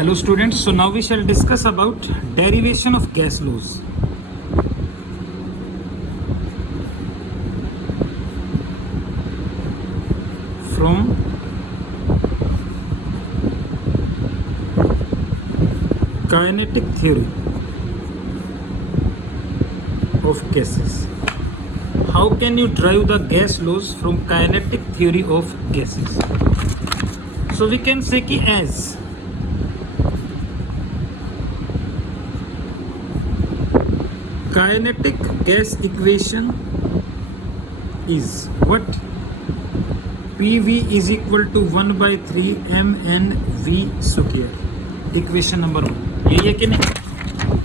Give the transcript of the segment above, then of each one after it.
Hello students, so now we shall discuss about derivation of gas laws. From kinetic theory of gases. How can you derive the gas laws from kinetic theory of gases? So we can say कि as kinetic gas equation is what? PV is equal to 1 by 3 mnv square. Equation number 1. यही है कि नहीं?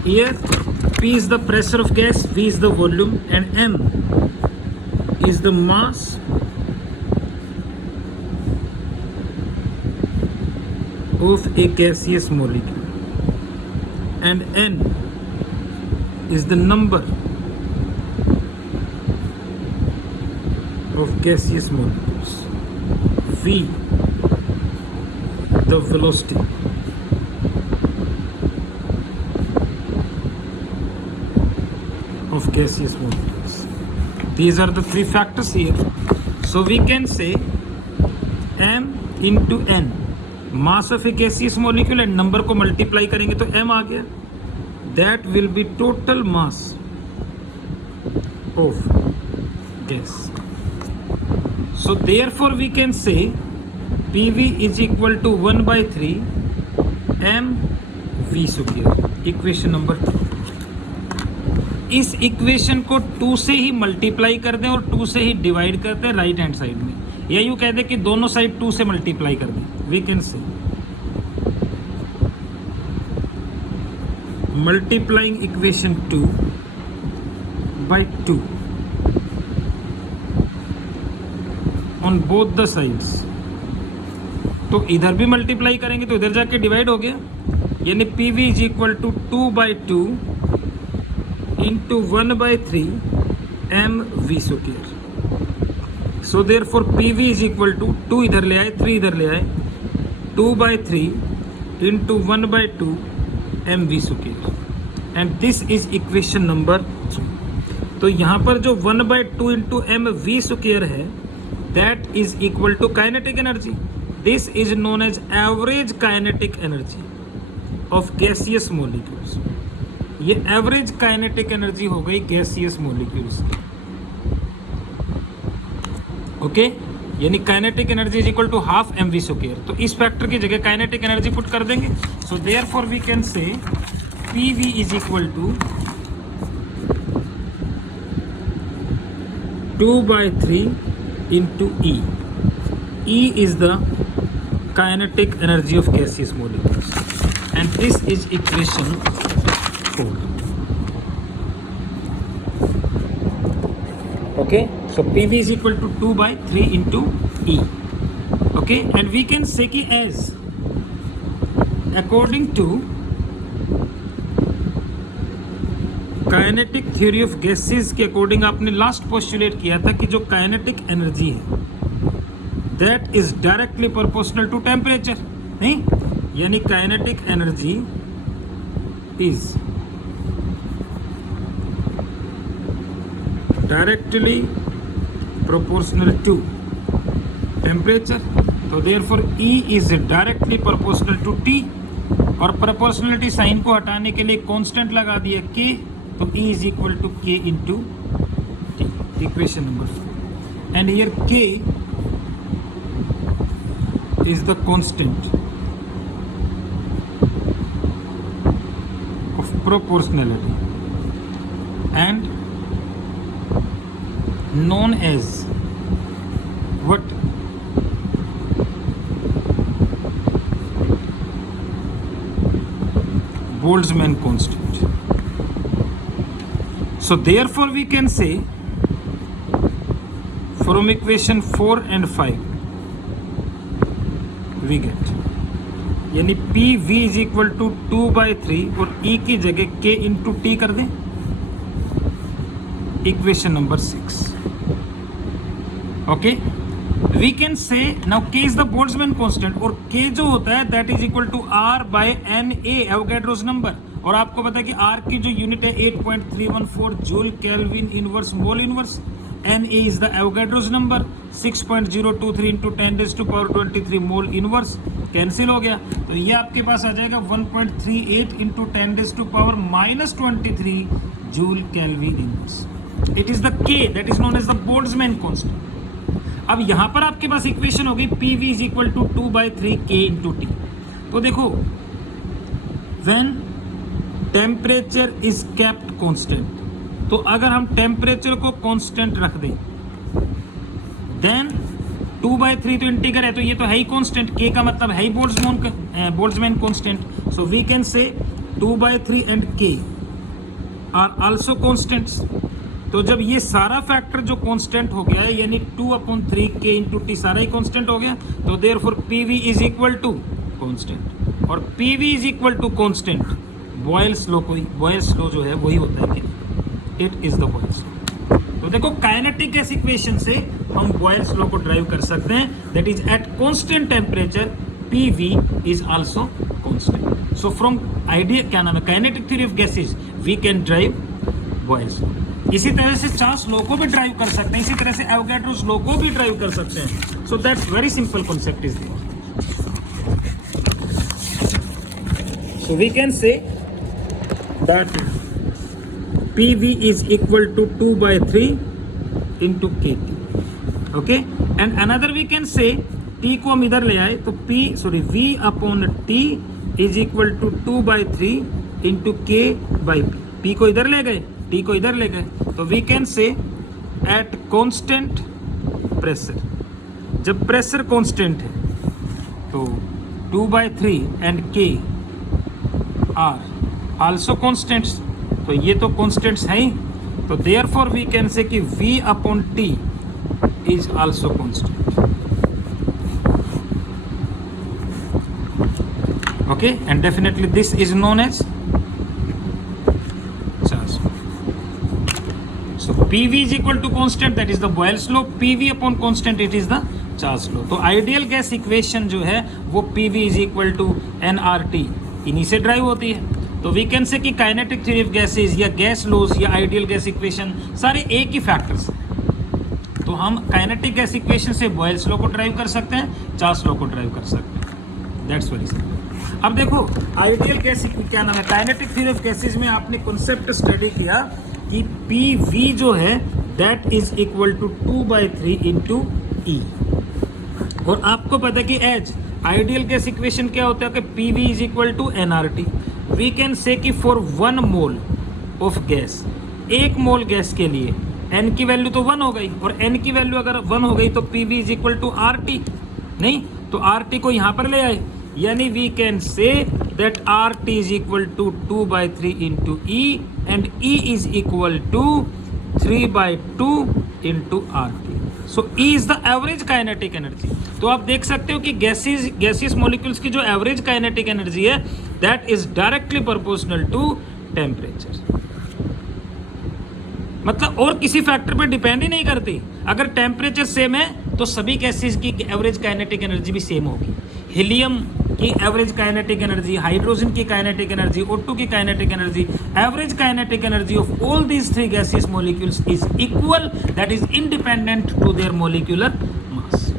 Here P is the pressure of gas, V is the volume, and m is the mass of a gaseous molecule, and n is the number of gaseous molecules. V, the velocity. Of gaseous molecules. These are the three factors here. So we can say m into n, mass of a gaseous molecule, and number को multiply करेंगे तो m आ गया. That will be total mass of gas. So therefore we can say PV is equal to 1 by 3 mv square. Equation number 2. इस equation को 2 से ही multiply कर दें और 2 से ही डिवाइड कर दें राइट हैंड साइड में, या यूँ कह दें कि दोनों साइड 2 से मल्टीप्लाई कर दें. We can say multiplying equation 2 by 2 on both the sides. तो इधर भी मल्टीप्लाई करेंगे तो इधर जाके डिवाइड हो गया, यानी PV is equal to 2 by 2 into 1 by 3 mv square. So therefore PV is equal to 2 इधर ले आए, 3 इधर ले आए, 2 by 3 into 1 by 2 mv square, and this is equation number 3. तो यहाँ पर जो 1 by 2 into mv square है, that is equal to kinetic energy. This is known as average kinetic energy of gaseous molecules. ये एवरेज काइनेटिक एनर्जी हो गई gaseous molecules की. Okay, यानी kinetic energy is equal to half mv square. तो इस factor की जगह kinetic energy put कर देंगे. So therefore we can say PV is equal to 2 by 3 into E. E is the kinetic energy of gaseous molecules, and this is equation 4. Okay, so PV is equal to 2 by 3 into E. Okay, and we can say कि as according to kinetic theory of gases के according आपने last postulate किया था कि जो kinetic energy है that is directly proportional to temperature. नहीं, यानी kinetic energy is directly proportional to temperature. So therefore E is directly proportional to T, और proportionality साइन को हटाने के लिए कांस्टेंट लगा दिया K, तो E is equal to K into T. Equation number 4. And here K is the constant of proportionality and known as what? Boltzmann constant. So therefore we can say from equation 4 and 5 we get, यानी PV is equal to 2 by 3 और E की जगह K into T कर दें. Equation number 6. Okay, we can say now K is the Boltzmann constant, और K जो होता है that is equal to R by N A, Avogadro's number. और आपको पता है कि आर की जो यूनिट है 8.314 joule kelvin inverse mole inverse, N A is the Avogadro's number 6.023 into 10⁻23 mole inverse, cancel हो गया। तो ये आपके पास आ जाएगा 1.38 into 10⁻⁻23 joule kelvin inverse. It is the K that is known as the Boltzmann constant. अब यहां पर आपके पास इक्वेशन होगी P V is equal to 2/3 K into T. तो देखो when temperature is kept constant, तो अगर हम टेम्परेचर को कांस्टेंट रख दें देन 2/3 तो इंटीग्रल है, तो ये तो है ही कांस्टेंट, के का मतलब है ही Boltzmann constant. So we can say 2/3 and के आर आल्सो कांस्टेंट्स। तो जब ये सारा फैक्टर जो कांस्टेंट हो गया है, यानी 2/3 के इंटू टी सारा ही कांस्टेंट हो गया, तो therefore PV is equal to constant, और PV is equal to constant Boyle's law जो है वही होता है कि it is the Boyle's law. तो देखो काइनेटिक गैस इक्वेशन से हम बॉयल्स लॉ को ड्राइव कर सकते हैं, that is at constant temperature PV is also constant. So from idea क्या नाम है kinetic theory of gases we can derive Boyle's law. इसी तरह से चार्ल्स लॉ को भी ड्राइव कर सकते हैं, इसी तरह से एवोगैड्रोस लॉ को भी ड्राइव कर सकते हैं। So that's very simple concept is there. So we can say that PV is equal to 2/3 into KT, okay? And another we can say T को हम इधर ले आए तो V upon T is equal to 2/3 into K by P. P को इधर ले गए, T को इधर ले गए, तो we can say at constant pressure, जब प्रेशर कांस्टेंट है तो 2/3 and K are also constants। तो ये तो कांस्टेंट्स हैं ही, तो देयरफॉर वी कैन से कि V upon T is also constant, okay? And definitely this is known as Charles law. So PV is equal to constant that is the Boyle's law, PV upon constant it is the Charles law. तो ideal gas equation जो है वो PV is equal to nRT इन्हीं से drive होती है। तो we can say कि काइनेटिक थ्योरी ऑफ गैसेज या गैस लॉज या आइडियल गैस इक्वेशन सारे एक ही फैक्टर्स हैं। तो हम काइनेटिक गैस इक्वेशन से बॉयल्स लॉ को ड्राइव कर सकते हैं, चार्ल्स लॉ को ड्राइव कर सकते हैं। That's very simple. अब देखो आइडियल गैस क्या नाम है काइनेटिक थ्योरी ऑफ गैसेज में आपने कॉन्सेप्ट स्टडी किया कि PV जो है that is equal to 2/3 into E। और आपको पता है कि एज आइडियल गैस इक्वेशन क्या होता है कि PV is equal to nRT। We can say कि for 1 mole of gas, 1 mole gas के लिए n की वैल्यू तो 1 हो गई, और n की वैल्यू अगर 1 हो गई तो PV is equal to RT, नहीं तो RT को यहाँ पर ले आए, यानी we can say that RT is equal to 2/3 into E and E is equal to 3/2 into RT। So E is the average kinetic energy. तो आप देख सकते हो कि गैसियस मॉलिक्यूल्स की जो एवरेज काइनेटिक एनर्जी है that is directly proportional to temperature, मतलब और किसी फैक्टर पे डिपेंड ही नहीं करती। अगर टेम्परेचर सेम है तो सभी गैसेस की एवरेज काइनेटिक एनर्जी भी सेम होगी। हीलियम की एवरेज काइनेटिक एनर्जी, हाइड्रोजन की काइनेटिक एनर्जी, O2 की kinetic energy, average kinetic energy of all these 3 gaseous molecules is equal, that is independent to their molecular mass.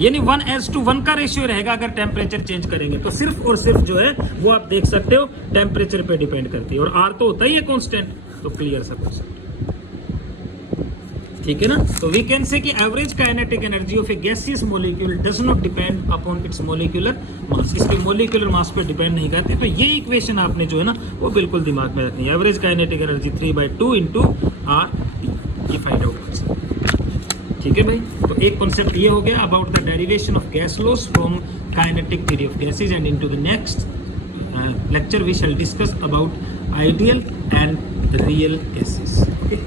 यानी 1:1 का ratio रहेगा अगर temperature change करेंगे, तो सिर्फ और सिर्फ जो है वो आप देख सकते हो टेम्परेचर पे डिपेंड करती है, और R तो होता ही है कांस्टेंट। तो क्लियर सा कॉन्सेप्ट, ठीक है ना? तो वी कैन से कि average kinetic energy of A gaseous molecule does not depend upon its molecular mass, इसके मॉलिक्यूलर मास पे डिपेंड नहीं करती। तो ये इक्वेशन आपने जो है ना वो बिल्कुल दिमाग में रखनी है, average kinetic energy 3/2 into RT, ये फाइंड आउट कर सकते हैं। ठीक है भाई, तो एक कॉन्सेप्ट ये हो गया about the derivation of gas laws from kinetic theory of gases, and into the next lecture we shall discuss about ideal and real gases. Okay.